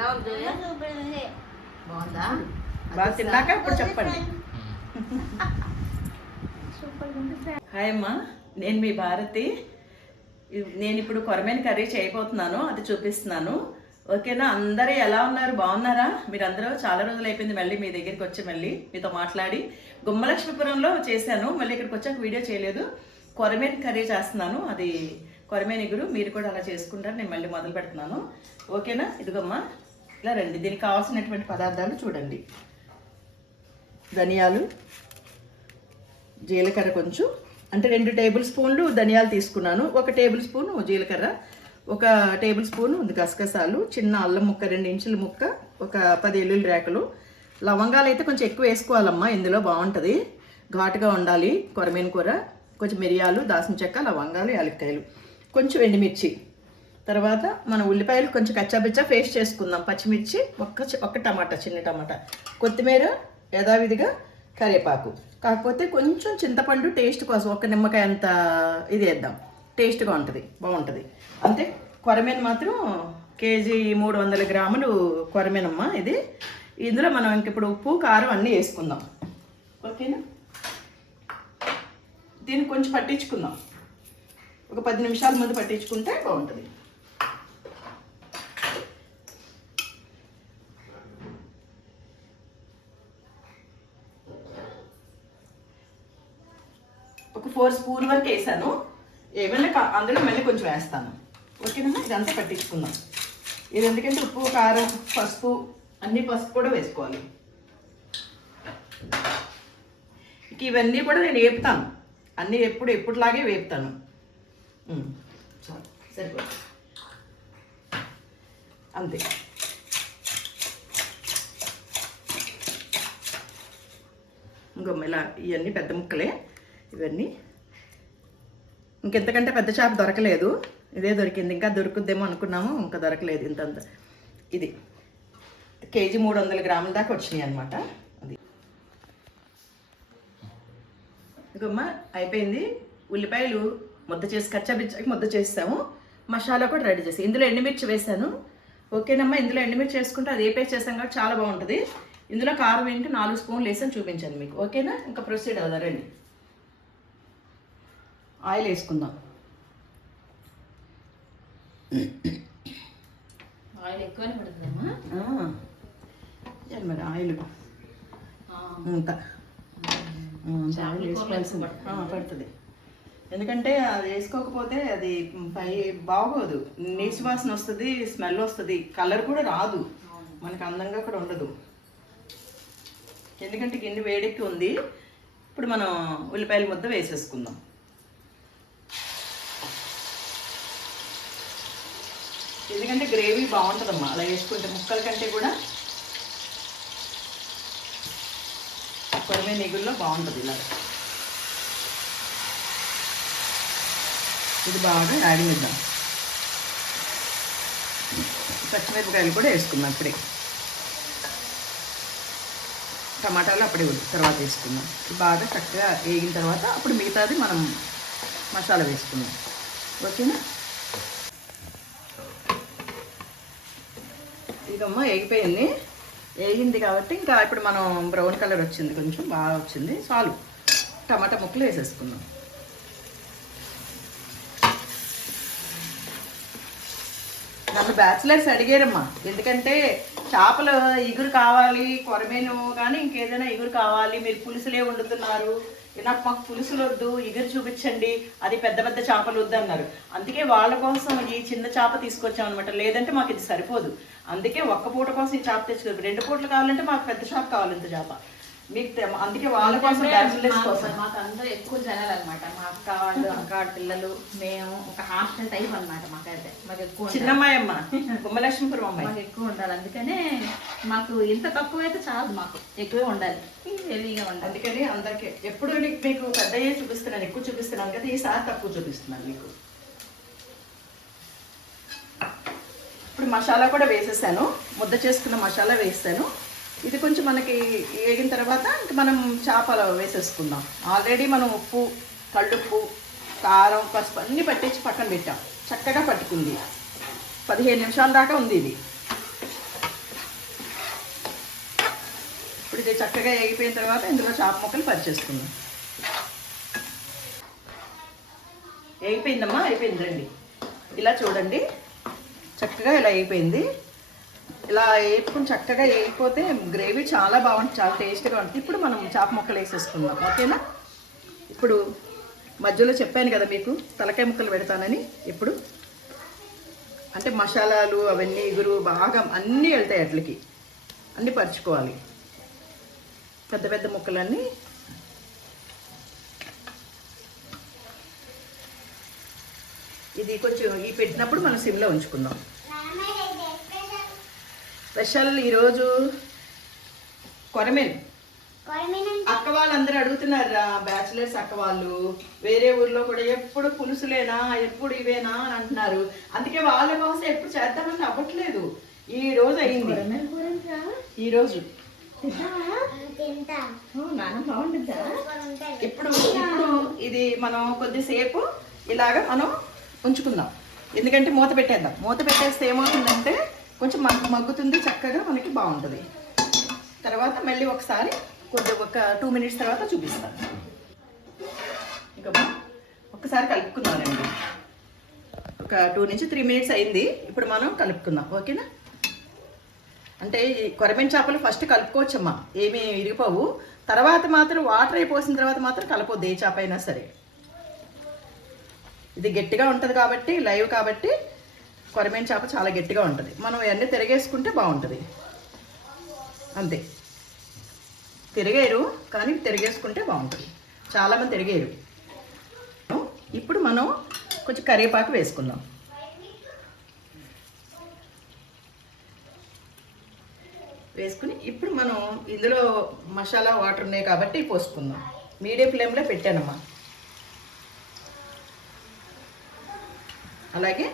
ఎలా ఉంది? బాగుందా? బాగా తిన్నాక ఇప్పుడు చెప్పండి. హాయ్ అమ్మా, నేను మీ భారతి. నేను ఇప్పుడు కొరమేన కర్రీ చేయబోతున్నాను, అది చూపిస్తున్నాను. ఓకేనా? అందరూ ఎలా ఉన్నారు? బాగున్నారా? మీరందరూ చాలా రోజులు అయిపోయింది మళ్ళీ మీ దగ్గరికి వచ్చి మళ్ళీ మీతో మాట్లాడి. గుమ్మలక్ష్మీపురంలో చేశాను, మళ్ళీ ఇక్కడికి వచ్చాక వీడియో చేయలేదు. కొరమేన కర్రీ చేస్తున్నాను, అది కొరమేన ఇగురు. మీరు కూడా అలా చేసుకుంటారు, నేను మళ్ళీ మొదలు పెడుతున్నాను. ఓకేనా? ఇదిగమ్మా ఇలా రండి. దీనికి కావాల్సినటువంటి పదార్థాలు చూడండి. ధనియాలు, జీలకర్ర కొంచెం, అంటే 2 టేబుల్ స్పూన్లు ధనియాలు తీసుకున్నాను, 1 టేబుల్ స్పూను జీలకర్ర, 1 టేబుల్ స్పూను గసగసాలు, చిన్న అల్లం ముక్క 2 ఇంచుల ముక్క, ఒక 10 ఎల్లుల్లి రేకలు. లవంగాలు అయితే కొంచెం ఎక్కువ వేసుకోవాలమ్మా, ఇందులో బాగుంటుంది, ఘాటుగా ఉండాలి కొరమేన కూర. కొంచెం మిరియాలు, దాల్చిన చెక్క, లవంగాలు, యాలక్కాయలు, కొంచెం ఎండుమిర్చి. తర్వాత మన ఉల్లిపాయలు కొంచెం కచ్చాబిచ్చా పేస్ట్ చేసుకుందాం. పచ్చిమిర్చి, ఒక్క టమాటా, చిన్న టమాటా, కొత్తిమీర, యథావిధిగా కరివేపాకు. కాకపోతే కొంచెం చింతపండు టేస్ట్ కోసం 1 నిమ్మకాయ అంత ఇది వేద్దాం, టేస్ట్గా ఉంటుంది, బాగుంటుంది. అంతే. కొరమేన మాత్రం కేజీ 300 గ్రాములు కొరమేనమ్మ ఇది. ఇందులో మనం ఇంక ఇప్పుడు ఉప్పు, కారం అన్నీ వేసుకుందాం. ఓకేనా? దీన్ని కొంచెం పట్టించుకుందాం, ఒక 10 నిమిషాల ముందు పట్టించుకుంటే బాగుంటుంది. ఒక 4 స్పూన్ వరకు వేసాను, ఏమైనా అందులో మళ్ళీ కొంచెం వేస్తాను. ఓకేనా? ఇదంతా పట్టించుకుందాం. ఇది ఎందుకంటే ఉప్పు, కారం, పసుపు, అన్ని పసుపు కూడా వేసుకోవాలి. ఇక ఇవన్నీ కూడా నేను వేపుతాను, అన్నీ ఎప్పుడులాగే వేపుతాను. సరిపోతుంది, అంతే. ఇంకో ఇలా ఇవన్నీ పెద్ద ముక్కలే ఇవన్నీ. ఇంకెంతకంటే పెద్ద చేప దొరకలేదు, ఇదే దొరికింది. ఇంకా దొరుకుద్దేమో అనుకున్నాము, ఇంకా దొరకలేదు. ఇంతంత ఇది కేజీ 300 గ్రాముల దాకా వచ్చినాయి అనమాట. అది ఇంకమ్మా అయిపోయింది. ఉల్లిపాయలు ముద్ద చేసి కచ్చాబిచ్చాకి ముద్ద చేస్తాము. మసాలా కూడా రెడీ చేసి ఇందులో ఎండుమిర్చి వేసాను. ఓకేనమ్మా? ఇందులో ఎండుమిర్చి వేసుకుంటే అది ఏ పేస్ట్ చేసాం కాబట్టి చాలా బాగుంటుంది. ఇందులో కారం ఏంటి 4 స్పూన్లు వేసాను, చూపించాను మీకు. ఓకేనా? ఇంకా ప్రొసీడ్ అవుదా రండి. ఆయిల్ వేసుకుందాం. ఆయిల్ ఎక్కువనే పడుతుందమ్మా. మరి ఆయిల్ అంత పడుతుంది, ఎందుకంటే అది వేసుకోకపోతే అది పై బాగోదు, నీసు వాసన వస్తుంది, స్మెల్ వస్తుంది, కలర్ కూడా రాదు, మనకు అందంగా కూడా ఉండదు. ఎందుకంటే గిన్నె వేడెక్కి ఉంది. ఇప్పుడు మనం ఉల్లిపాయల ముద్ద వేసేసుకుందాం. ఎందుకంటే గ్రేవీ బాగుంటుందమ్మా అలా వేసుకుంటే, ముక్కల కంటే కూడా కొరమేన ఇగురులో బాగుంటుంది ఇలా. ఇది బాగా యాడిద్దాం. పచ్చిమిరపకాయలు కూడా వేసుకుందాం ఇప్పుడే, టమాటాలు అప్పుడే తర్వాత వేసుకుందాం. బాగా చక్కగా వేగిన తర్వాత అప్పుడు మిగతాది మనం మసాలా వేసుకుందాం. ఓకేనా? ఇదమ్మా వేగిపోయింది, వేగింది కాబట్టి ఇంకా ఇప్పుడు మనం బ్రౌన్ కలర్ వచ్చింది, కొంచెం బాగా వచ్చింది, చాలు. టమాటా ముక్కలు వేసేసుకుందాం. నన్ను బ్యాచిలర్స్ అడిగారమ్మా, ఎందుకంటే చేపలు ఇగురు కావాలి, కొరమేను కానీ ఇంకేదైనా ఇగురు కావాలి, మీరు పులుసులే వండుతున్నారు, నాకు మాకు పులుసులు వద్దు, ఇగురు చూపించండి, అది పెద్ద పెద్ద చేపలు వద్దు అన్నారు. అందుకే వాళ్ళ కోసం ఈ చిన్న చేప తీసుకొచ్చాం అనమాట. లేదంటే మాకు ఇది సరిపోదు, అందుకే 1 పూట కోసం ఈ చేప తెచ్చుకోరు. 2 పూటలు కావాలంటే మాకు పెద్ద చేప కావాలి, ఇంత చేప మీకు. అందుకే వాళ్ళ కోసం మాకు అందరూ ఎక్కువ జనాలు అనమాట. మా అక్క వాళ్ళు, అక్క పిల్లలు, మేము ఒక హాస్టల్ టైప్ అనమాట. మాకైతే మాకు ఎక్కువ చిన్నమ్మాయి అమ్మ, గుమ్మలక్ష్మీపురం అమ్మాయి, మాకు ఎక్కువ ఉండాలి. అందుకనే మాకు ఇంత తక్కువ అయితే చాలు, మాకు ఎక్కువే ఉండాలి, హెవీగా ఉండాలి. అందుకని అందరికీ ఎప్పుడు మీకు పెద్దయ్యే చూపిస్తున్నాను, ఎక్కువ చూపిస్తున్నాను కదా, ఈసారి తక్కువ చూపిస్తున్నాను మీకు. ఇప్పుడు మసాలా కూడా వేసేసాను, ముద్ద చేసుకున్న మసాలా వేస్తాను. ఇది కొంచెం మనకి వేగిన తర్వాత ఇంక మనం చేపలు వేసేసుకుందాం. ఆల్రెడీ మనం ఉప్పు, కళ్ళుప్పు, కారం, పసుపు అన్నీ పట్టించి పక్కన పెట్టాం, చక్కగా పట్టుకుంది. 15 నిమిషాల దాకా ఉంది ఇది. ఇప్పుడు ఇది చక్కగా వేగిపోయిన తర్వాత ఇందులో చేప ముక్కలు పరిచేసుకుందాం. వేగిపోయిందమ్మా, అయిపోయిందండి. ఇలా చూడండి, చక్కగా ఇలా అయిపోయింది. ఇలా వేపుకుని చక్కగా వేగిపోతే గ్రేవీ చాలా బాగుంటుంది, చాలా టేస్ట్గా ఉంటుంది. ఇప్పుడు మనం చేప ముక్కలు వేసేసుకుందాం, ఓకేనా? ఇప్పుడు మధ్యలో చెప్పాను కదా మీకు తలకాయ ముక్కలు పెడతానని. ఇప్పుడు అంటే మసాలాలు అవన్నీ ఎగురు బాగా అన్నీ వెళ్తాయి, అట్లకి అన్నీ పరుచుకోవాలి. పెద్ద పెద్ద ముక్కలన్నీ ఇది కొంచెం ఈ పెట్టినప్పుడు మనం సిమ్లో ఉంచుకుందాం. స్పెషల్ ఈరోజు కొరమేను. అక్క వాళ్ళందరూ అడుగుతున్నారు, బ్యాచిలర్స్ అక్క వాళ్ళు వేరే ఊర్లో కూడా ఎప్పుడు పులుసులేనా, ఎప్పుడు ఇవేనా అని అంటున్నారు. అందుకే వాళ్ళ కోసం ఎప్పుడు చేద్దామని అవ్వట్లేదు. ఈ రోజు అయింది, ఈ రోజు. ఇప్పుడు ఇది మనం కొద్దిసేపు ఇలాగా మనం ఉంచుకుందాం. ఎందుకంటే మూత పెట్టేద్దాం. మూత పెట్టేస్తే ఏమవుతుందంటే కొంచెం మగ్గుతుంది, చక్కగా మనకి బాగుంటుంది. తర్వాత మళ్ళీ ఒకసారి ఒక 2 minutes తర్వాత చూపిస్తాను. ఇంకా ఒక్కసారి కలుపుకుందామండి. ఒక 2 నుంచి 3 minutes అయింది. ఇప్పుడు మనం కలుపుకుందాం, ఓకేనా? అంటే ఈ కొరమేను చేపలు ఫస్ట్ కలుపుకోవచ్చమ్మా, ఏమీ ఇరిగిపోవు. తర్వాత మాత్రం వాటర్ అయిపోసిన తర్వాత మాత్రం కలపొద్దు, ఏ చేప అయినా సరే. ఇది గట్టిగా ఉంటుంది కాబట్టి, లైవ్ కాబట్టి కొరమేను చేప చాలా గట్టిగా ఉంటుంది. మనం ఇవన్నీ తిరగేసుకుంటే బాగుంటుంది, అంతే. తిరిగేరు కానీ తిరిగేసుకుంటే బాగుంటుంది. చాలామంది తిరిగేరు. ఇప్పుడు మనం కొంచెం కరివేపాకు వేసుకుందాం. వేసుకుని ఇప్పుడు మనం ఇందులో మసాలా వాటర్ ఉన్నాయి కాబట్టి పోసుకుందాం. మీడియం ఫ్లేమ్లో పెట్టానమ్మా. అలాగే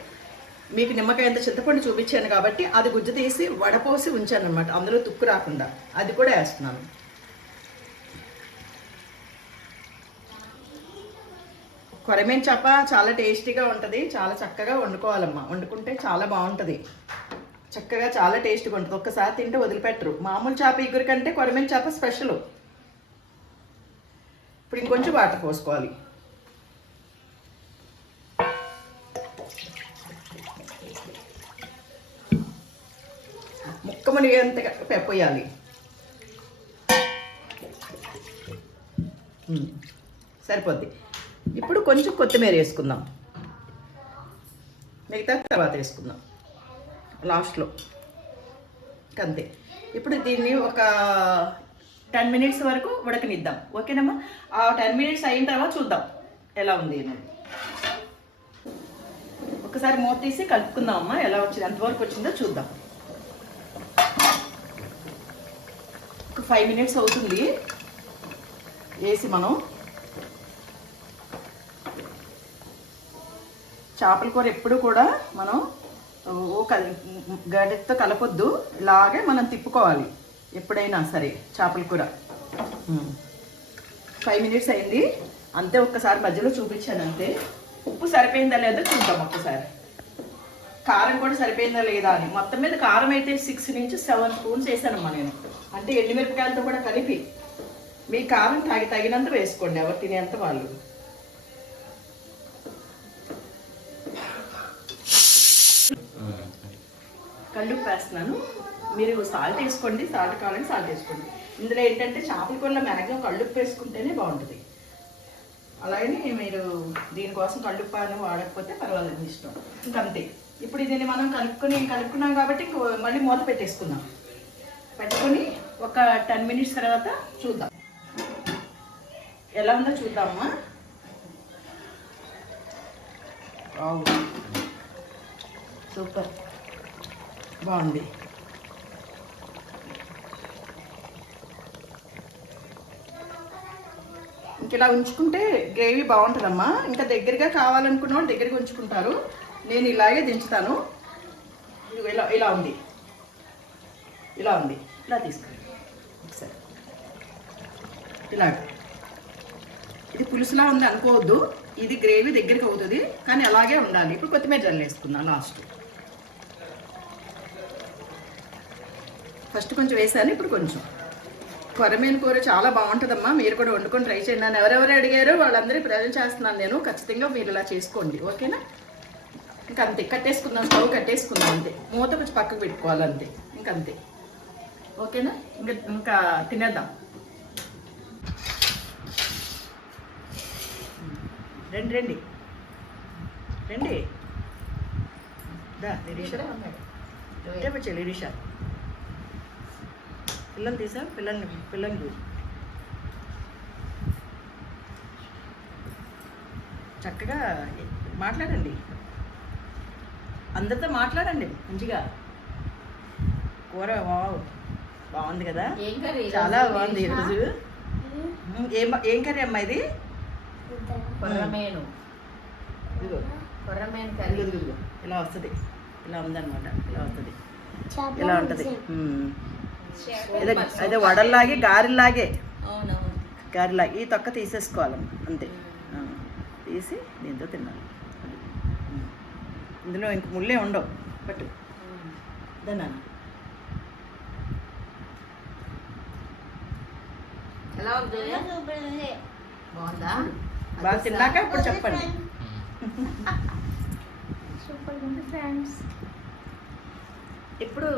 మీకు నిమ్మకాయ ఎంత చింతపండు చూపించాను కాబట్టి అది గుజ్జు తీసి వడపోసి ఉంచాను అనమాట, అందులో తుక్కు రాకుండా. అది కూడా వేస్తున్నాను. కొరమేను చేప చాలా టేస్టీగా ఉంటుంది, చాలా చక్కగా వండుకోవాలమ్మా. వండుకుంటే చాలా బాగుంటుంది, చక్కగా చాలా టేస్ట్గా ఉంటుంది. ఒక్కసారి తింటే వదిలిపెట్టరు. మామూలు చేప ఇగురు కంటే కొరమేను చేప స్పెషల్. ఇప్పుడు ఇంకొంచెం వాటర్ పోసుకోవాలి. ముక్క మునిగేంతగా పోయాలి. సరిపోద్ది. ఇప్పుడు కొంచెం కొత్తిమీర వేసుకుందాం, మిగతా తర్వాత వేసుకుందాం లాస్ట్లో, అంతే. ఇప్పుడు దీన్ని ఒక 10 minutes వరకు ఉడకనిద్దాం, ఓకేనమ్మా? ఆ 10 minutes అయిన తర్వాత చూద్దాం ఎలా ఉంది అనేది. ఒకసారి మూత తీసి కలుపుకుందాం అమ్మా, ఎలా వచ్చింది, ఎంతవరకు వచ్చిందో చూద్దాం. ఒక 5 minutes అవుతుంది వేసి. మనం చేపల కూర ఎప్పుడు కూడా మనం గడితో కలపొద్దు, ఇలాగే మనం తిప్పుకోవాలి ఎప్పుడైనా సరే చేపల కూర. 5 minutes అయింది, అంతే. ఒక్కసారి మధ్యలో చూపించాను, అంతే. ఉప్పు సరిపోయిందా లేదా చూద్దాం ఒకసారి. కారం కూడా సరిపోయిందా లేదా అని. మొత్తం మీద కారం అయితే 6 నుంచి 7 spoons వేసానమ్మా నేను, అంటే ఎండుమిరపకాయలతో కూడా కలిపి. మీ కారం తగినంత వేసుకోండి, ఎవరు తినేంత వాళ్ళు. కల్లుప్పు వేస్తున్నాను, మీరు సాల్ట్ వేసుకోండి, సాల్ట్ కావాలంటే సాల్ట్ వేసుకోండి. ఇందులో ఏంటంటే చేపల కూరలో మ్యాక్సిమం కల్లుప్పు వేసుకుంటేనే బాగుంటుంది. అలాగని మీరు దీనికోసం కల్లుప్పు అని వాడకపోతే పర్వాలేదు, ఇష్టం. ఇంకంతే. ఇప్పుడు దీన్ని మనం కలుపుకున్నాం కాబట్టి మళ్ళీ మూత పెట్టేసుకుందాం. పెట్టుకొని ఒక 10 minutes తర్వాత చూద్దాం ఎలా ఉందో చూద్దామమ్మా. సూపర్, బాగుంది. ఇంక ఇలా ఉంచుకుంటే గ్రేవీ బాగుంటుందమ్మా. ఇంకా దగ్గరగా కావాలనుకున్న వాళ్ళు దగ్గరగా ఉంచుకుంటారు. నేను ఇలాగే దించుతాను. ఇలా ఉంది, ఇలా ఉంది. ఇలా తీసుకుని ఒకసారి ఇలాగ. ఇది పులుసులా ఉంది అనుకోవద్దు, ఇది గ్రేవీ దగ్గరికి అవుతుంది, కానీ అలాగే ఉండాలి. ఇప్పుడు కొత్తిమీర జల్లు వేసుకుందాం లాస్ట్. ఫస్ట్ కొంచెం వేసాను, ఇప్పుడు కొంచెం. కొరమీన కూర చాలా బాగుంటుందమ్మా. మీరు కూడా వండుకొని ట్రై చేయండి. నన్ను ఎవరెవరు అడిగారో వాళ్ళందరికీ ప్రజెంట్ చేస్తున్నాను నేను. ఖచ్చితంగా మీరు ఇలా చేసుకోండి, ఓకేనా? ఇంకా అంతే, కట్టేసుకుందాం, స్టవ్ కట్టేసుకుందాం అంతే. మూత కొంచెం పక్కకు పెట్టుకోవాలంతే, ఇంకంతే, ఓకేనా? ఇంకా తినేద్దాం. రండి రండి రండి. దా నిరీషా, వచ్చే నిరీషా. పిల్లలు తీసా, పిల్లల్ని చూసి చక్కగా మాట్లాడండి, అందరితో మాట్లాడండి మంచిగా. కూర బాగుంది కదా, ఏం కర్రీ? చాలా బాగుంది ఈరోజు. ఏం కర్రీ అమ్మా ఇది? కొర్రమేను. ఇదిగో కొర్రమేను కర్రీ. ఇదిగో ఇలా వస్తుంది, ఇలా ఉందన్నమాట, ఇలా వస్తుంది, ఇలా ఉంటుంది. అదే వడల్లాగే గారెల్లాగే, అవునవును, గారెలాగే. ఈ తొక్క తీసేసుకోవాలమ్మా అంతే. తీసి దీంతో తిన్నాను. ఇందులో ఇంక ముళ్ళే ఉండవు. పట్టు దాన్ని. ఎలా ఉంది? బాగుందా? బాగా తిన్నాక ఇప్పుడు చెప్పండి. సూపర్ ఉంది ఫ్రెండ్స్. ఇప్పుడు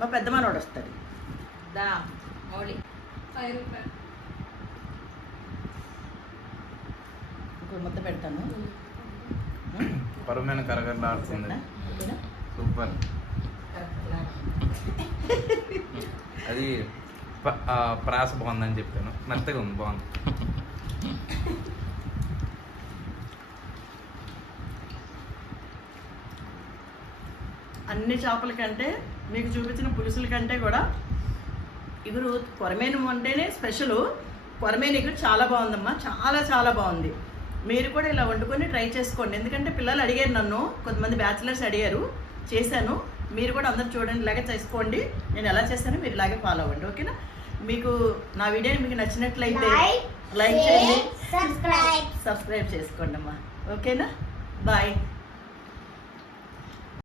మా పెద్ద మనోడు వస్తాడు. దా మౌలి. 5 రూపాయలు. ఇంకో ముద్ద పెడతాను. పరమైన కరగరలాడుతుంది. సూపర్. అది ప్రాస బాగుందని చెప్పాను, మెత్తగా ఉంది, బాగుంది. అన్ని చేపల కంటే, మీకు చూపించిన పులుసుల కంటే కూడా ఇగురు కొరమేను అంటేనే స్పెషల్. కొరమేను ఇగురు చాలా బాగుందమ్మా, చాలా చాలా బాగుంది. మీరు కూడా ఇలా వండుకొని ట్రై చేసుకోండి. ఎందుకంటే పిల్లలు అడిగారు నన్ను, కొంతమంది బ్యాచిలర్స్ అడిగారు, చేశాను. మీరు కూడా అందరు చూడండి, ఇలాగే చేసుకోండి. నేను ఎలా చేస్తానో మీరు ఇలాగే ఫాలో అవ్వండి, ఓకేనా? మీకు నా వీడియో మీకు నచ్చినట్లయితే లైక్ చేయండి, సబ్స్క్రైబ్ చేసుకోండి అమ్మా, ఓకేనా? బాయ్.